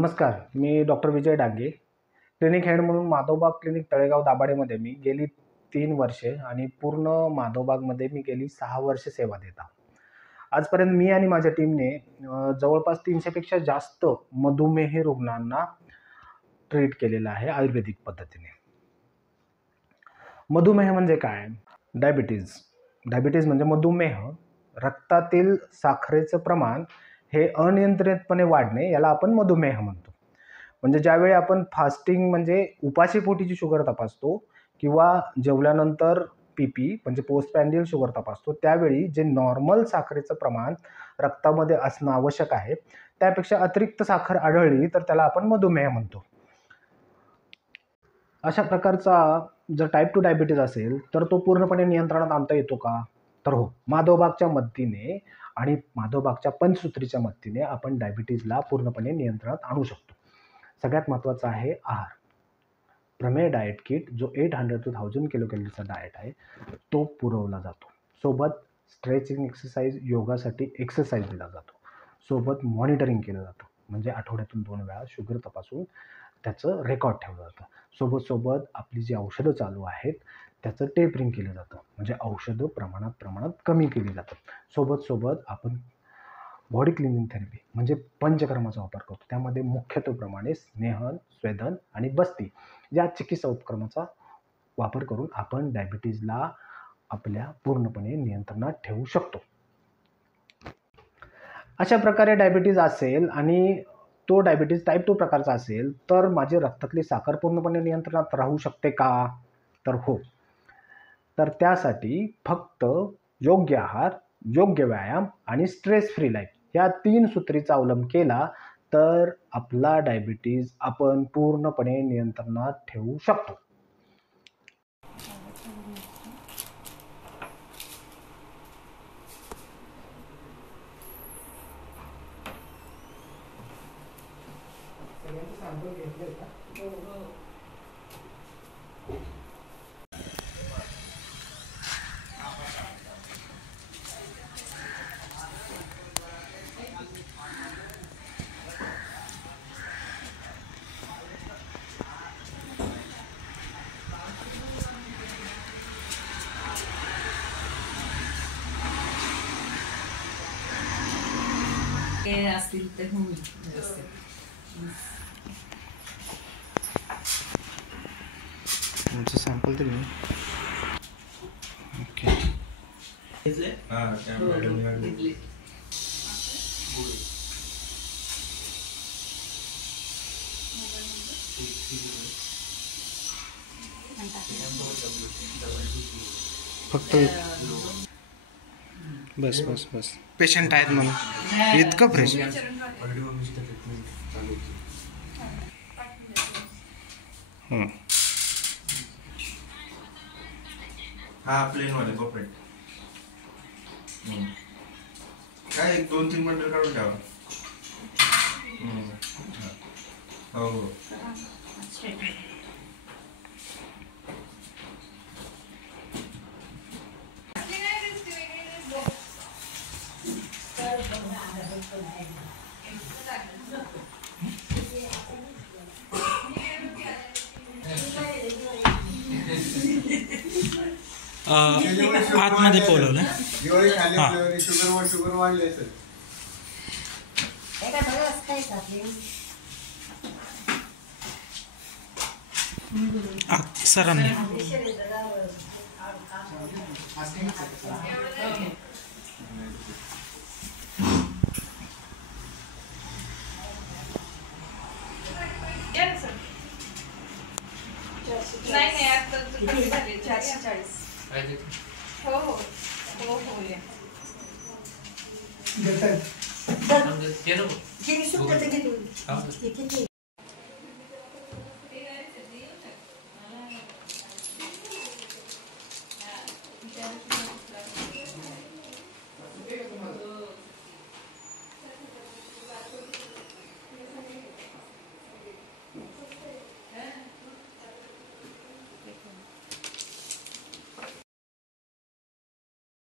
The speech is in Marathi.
नमस्कार, मी डॉक्टर विजय डांगे, क्लिनिक हेड म्हणून माधवबाग क्लिनिक तळेगाव दाभाडेमध्ये मी गेली 3 वर्षे आणि पूर्ण माधवबागमध्ये मी गेली 6 वर्षे सेवा देत आहे. आजपर्यंत मी आणि माझ्या टीमने जवळपास 300 पेक्षा जास्त मधुमेही रुग्णांना ट्रीट केलेलं आहे आयुर्वेदिक पद्धतीने. मधुमेह म्हणजे काय? डायबिटीज म्हणजे मधुमेह, रक्तातील साखरेचं प्रमाण हे अनियंत्रितपणे वाढणे, याला आपण मधुमेह म्हणतो. म्हणजे ज्यावेळी आपण फास्टिंग म्हणजे उपाशीपोटीची शुगर तपासतो किंवा जेवल्यानंतर पीपी म्हणजे पोस्टप्रँडियल शुगर तपासतो, त्यावेळी जे नॉर्मल साखरेचं प्रमाण रक्तामध्ये असणं आवश्यक आहे त्यापेक्षा अतिरिक्त साखर आढळली तर त्याला आपण मधुमेह म्हणतो. अशा प्रकारचा जर टाईप 2 डायबिटीज असेल तर तो पूर्णपणे नियंत्रणात आणता येतो का? तर हो, माधवबागच्या मदतीने आणि माधवबागच्या पंचसूत्रीच्या मदतीने आपण डायबिटीजला पूर्णपणे नियंत्रणात आणू शकतो. सगळ्यात महत्त्वाचा आहे आहार. प्रमेय डाएट किट जो 800 to 1000 किलो कॅलरीचा डाएट आहे तो पुरवला जातो. सोबत स्ट्रेचिंग एक्सरसाइज, योगासाठी एक्सरसाइज दिला जातो. सोबत मॉनिटरिंग केलं जातं, म्हणजे आठवड्यातून 2 वेळा शुगर तपासून त्याचं रेकॉर्ड ठेवलं जातं. सोबत आपली जी औषधं चालू आहेत त्याचं टेपरिंग केलं जातं, म्हणजे औषधं प्रमाणात कमी केली जातात. सोबत आपण बॉडी क्लिनिंग थेरपी म्हणजे पंचकर्माचा वापर करतो. त्यामध्ये मुख्यत्वेप्रमाणे स्नेहन, स्वेदन आणि बस्ती या चिकित्सा उपक्रमाचा वापर करून आपण डायबिटीजला आपल्या पूर्णपणे नियंत्रणात ठेवू शकतो. अशा प्रकारे डायबिटीज असेल आणि तो डायबिटीज टाईप 2 प्रकारचा असेल तर माझी रक्तातली साखर पूर्णपणे नियंत्रणात राहू शकते का? तर हो. तर त्यासाठी फक्त योग्य आहार, योग्य व्यायाम आणि स्ट्रेस फ्री लाईफ या 3 सूत्रीचा अवलंब केला तर आपला डायबिटीज आपण पूर्णपणे नियंत्रणात ठेवू शकतो. असतील तर तुमचं सॅम्पल तरी ओके. फक्त बस पेशंट आहेत म्हणून इतकं फ्रेश. हा प्लेन वाले कॉर्पोरेट काय 1-2-3 बंडल काढून ठेवा. हो आतमध्ये पोलवलं. शुगर वाढले सर. सरांनी नाही आता 440. हो